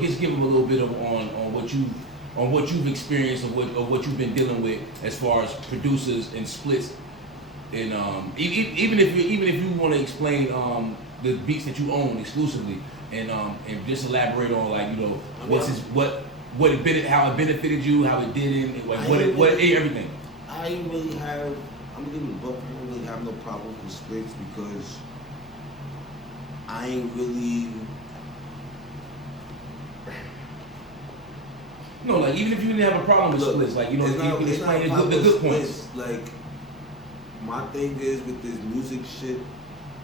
Just give them a little bit of on what you've experienced or what you've been dealing with as far as producers and splits, and even if you want to explain the beats that you own exclusively, and just elaborate on how it benefited you, how it didn't, everything. I ain't really have. I'm gonna give it a book. I don't really have no problem with splits because I ain't really. No, like even if you didn't have a problem with splits, like you can explain the good points. Like my thing is with this music shit,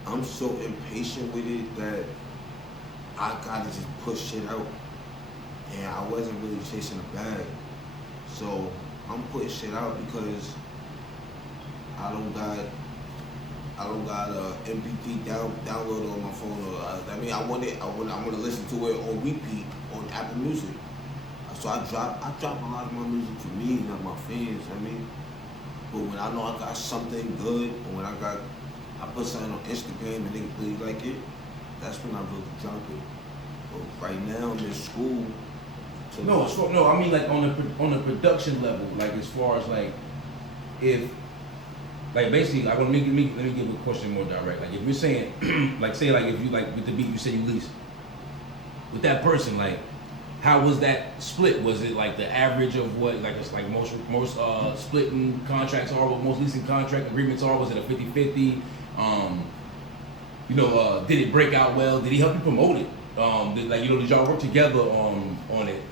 I'm so impatient with it that I gotta just push shit out, and I wasn't really chasing a bag, so I'm putting shit out because I don't got a MP3 download on my phone. I want to listen to it on repeat on Apple Music. So I drop a lot of my music for me, not my fans. But when I know I got something good, or when I put something on Instagram and niggas really like it, that's when I really drop it. But right now I'm in school. I mean like on the production level, like as far as like if. Like basically, like let me give a question more direct. Like if you're saying, like say like if you like with the beat you say you lease with that person, like how was that split? Was it like the average of what like it's like most splitting contracts are, what most leasing contract agreements are? Was it a 50-50? Did it break out well? Did he help you promote it? Did y'all work together on it?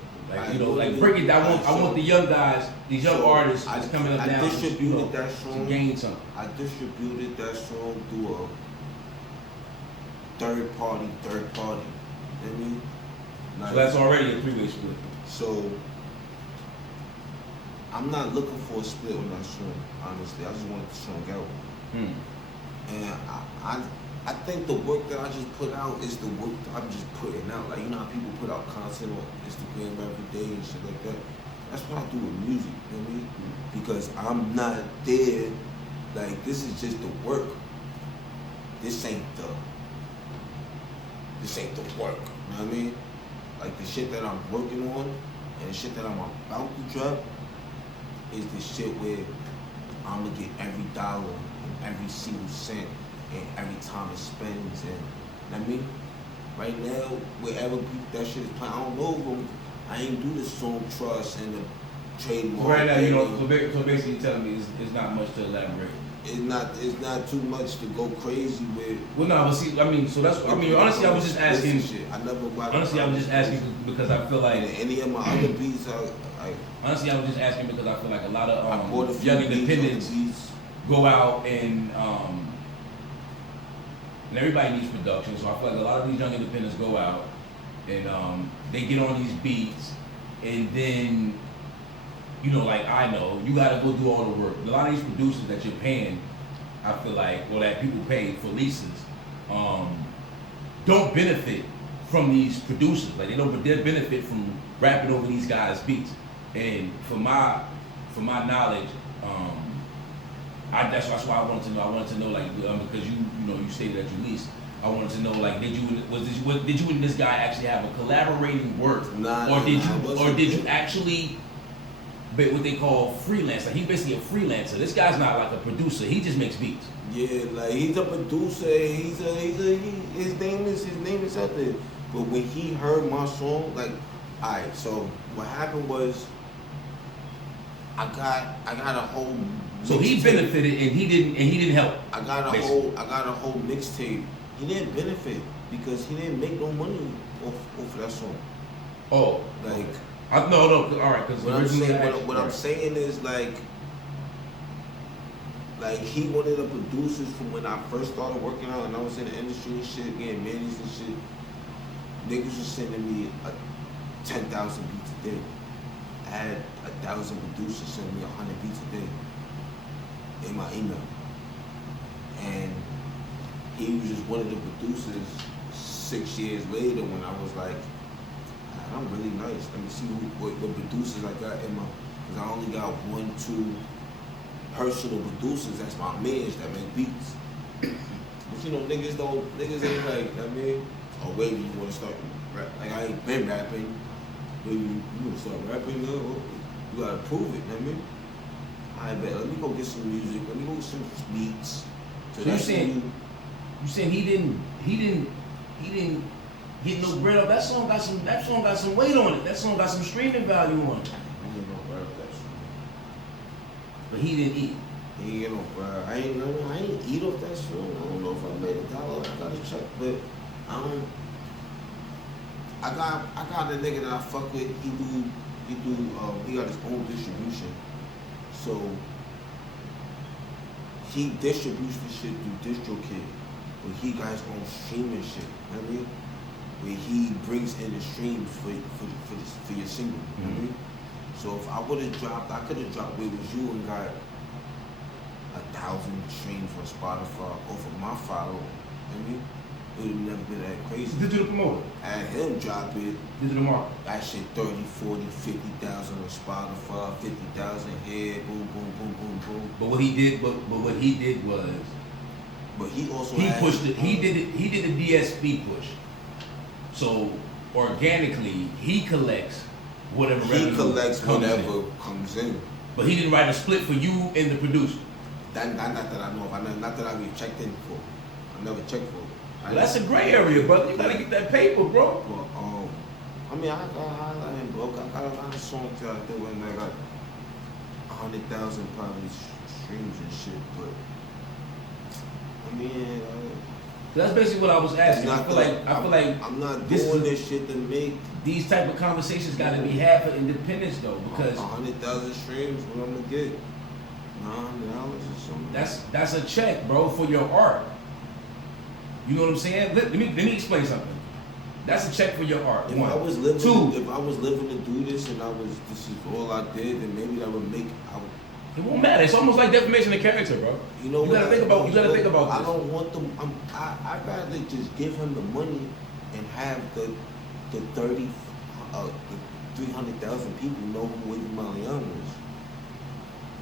Break it down. I want the young guys, these young artists that's coming up now. I distributed that song. To gain something. I distributed that song through a third party. So that's already a three-way split. So I'm not looking for a split on that song, honestly. I just wanted the song out. And I think the work that I just put out is the work that I'm just putting out. Like, you know how people put out content on Instagram every day and shit like that? That's what I do with music, you know what I mean? Because I'm not there, like, this is just the work. This ain't the work, you know what I mean? Like, the shit that I'm working on and the shit that I'm about to drop is the shit where I'm gonna get every dollar and every single cent and every time it spends, and you know what I mean? Right now, wherever that shit is playing, I don't know, but I ain't do the song trust and the trademark. Right now, so basically you're telling me it's not much to elaborate. It's not too much to go crazy with. Well, no, but see, honestly, I was just asking. Honestly, I was just asking because I feel like any of my other beats, honestly, I was just asking because I feel like a lot of young independents go out and everybody needs production, so I feel like a lot of these young independents go out and they get on these beats, and then, like I know, you gotta go do all the work. A lot of these producers that you're paying, I feel like, or that people pay for leases, don't benefit from these producers. Like they benefit from rapping over these guys' beats. And for my knowledge, that's why I wanted to know. I wanted to know, like, because you stated that you leased. I wanted to know, like, did you and this guy actually have a collaborating work, or did you actually, what they call freelance? Like he's basically a freelancer. This guy's not like a producer. He just makes beats. Yeah, like he's a producer. His name is out there. But when he heard my song, like, alright. So what happened was, I got a whole. So he benefited and he didn't help. I got a whole mixtape. He didn't benefit because he didn't make no money off of that song. Oh, like no, all right. Because what I'm saying is like he one of the producers from when I first started working out and I was in the industry and shit, getting manis and shit. Niggas was sending me 10,000 beats a day. I had 1,000 producers sending me 100 beats a day in my email, and he was just one of the producers. 6 years later, when I was like, I'm really nice. Let me see what producers I got in my. Because I only got 1, 2 personal producers. That's my mans that make beats. But niggas ain't like. Oh, wait, you want to start like I ain't been rapping. But you gonna start rapping now? Well, you gotta prove it. You know what I mean? I bet. Let me go get some music. Let me go get some beats. So you saying he didn't get no bread up? That song got some weight on it. That song got some streaming value on it. I ain't no bread off that shit. But he didn't eat. He ain't get no bread. I ain't eat off that shit. I don't know if I made $1. I gotta check, but I don't. I got a nigga that I fuck with. He got his own distribution. So he distributes the shit through DistroKid, but he got his own streaming shit. You know what I mean? Where he brings in the streams for your single. You know what I mean? So if I would have dropped, I could have dropped Where Was You and got 1,000 streams on Spotify off of my follow. You know what I mean? It would have never been that crazy. Digital promoter. I had him drop it. Digital market. That shit 30, 40, 50,000 on Spotify, 50,000 here, boom, boom, boom, boom, boom. But what he did was But he also pushed it. He did the DSP push. So organically, he collects whatever comes in. But he didn't write a split for you and the producer. Not that I know of. Not that I even checked in for. I never checked for. Well, that's a gray area, brother. You gotta get that paper, bro. Well, I mean, I got highlight him, bro. I got a lot of songs out there when I got 100,000 probably streams and shit. But I mean, that's basically what I was asking. I feel like I'm not doing this shit to make these type of conversations. Got to be had for independence though, because 100,000 streams, what I'm gonna get $9 or something. That's a check, bro, for your art. You know what I'm saying? Let me explain something. That's a check for your art. If I was living to do this and this is all I did, then maybe that would make. It won't matter. It's almost like defamation of character, bro. You know, you gotta think about this. I don't want them. I'd rather just give him the money and have the 300,000 people know who Wavy Malian is.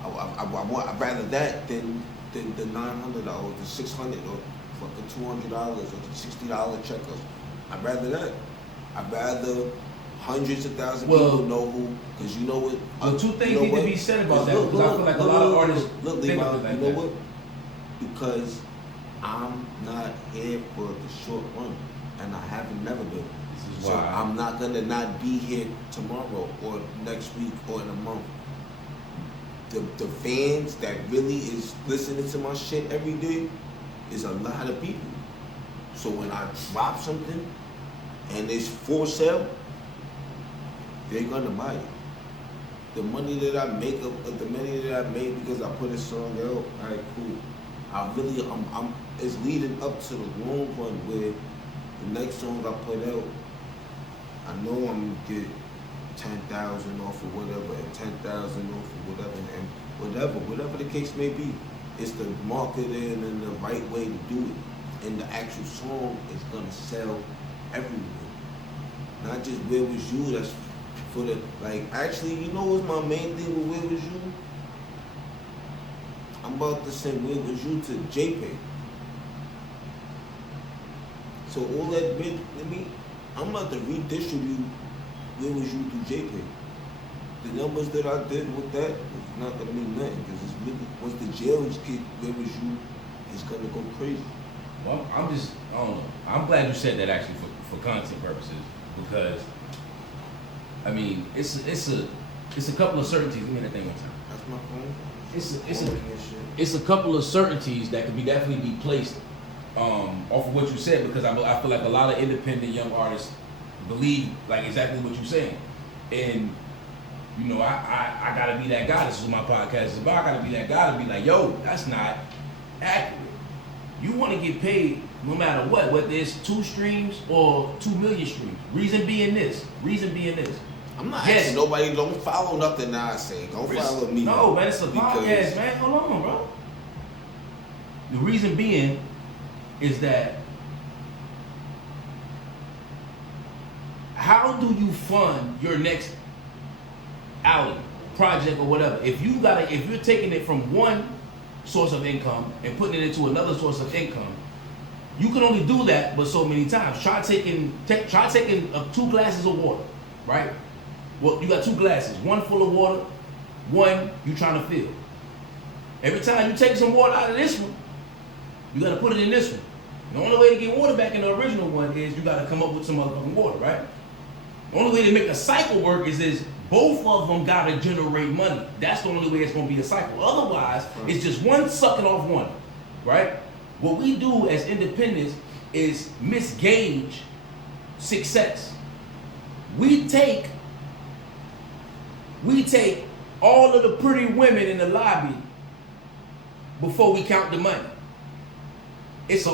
I'd rather that than the $900 or the $600 or fucking $200 or the $60 check. I'd rather that. I'd rather hundreds of thousands of people know who, because you know what. Well, two things need to be said about that, because I feel like a lot of artists think about that. You know what? Because I'm not here for the short run, and I haven't never been. So I'm not gonna not be here tomorrow or next week or in a month. The fans that really is listening to my shit every day is a lot of people. So when I drop something and it's for sale, they're gonna buy it. The money that I make because I put a song out, alright, cool. I'm it's leading up to the long run where the next song I put out, I know I'm gonna get 10,000 off or whatever, and 10,000 off or whatever, and whatever the case may be. It's the marketing and the right way to do it. And the actual song is gonna sell everywhere. Not just Where Was You, that's for the, like, actually, you know what's my main thing with Where Was You? I'm about to send Where Was You to JPEG. So all that bit, I'm about to redistribute Where Was You to JPEG. The numbers that I did with that is not gonna mean nothing, because it's really, once the jails get Where Was You, it's gonna go crazy. Well, I don't know. I'm glad you said that actually for content purposes, because I mean it's a couple of certainties. Give me that thing one time. That's my phone. It's a couple of certainties that could definitely be placed off of what you said, because I feel like a lot of independent young artists believe like exactly what you're saying, and you know I gotta be that guy. This is what my podcast is about. I gotta be that guy to be like, yo, that's not accurate. You want to get paid no matter what, whether it's 2 streams or 2 million streams. Reason being this. I'm not asking nobody, don't follow nothing that I say. Don't follow me. No, man, it's a podcast, man. Hold on, bro. The reason being is that how do you fund your next outing, project, or whatever? If you're taking it from one source of income and putting it into another source of income, You can only do that but so many times. Try taking 2 glasses of water, right? Well, you got 2 glasses, one full of water, one you trying to fill. Every time you take some water out of this one, you got to put it in this one. The only way to get water back in the original one is you got to come up with some other fucking water, right? The only way to make a cycle work is both of them got to generate money. That's the only way it's going to be a cycle. Otherwise, it's just one sucking off one, right? What we do as independents is misgauge success. We take all of the pretty women in the lobby before we count the money. It's a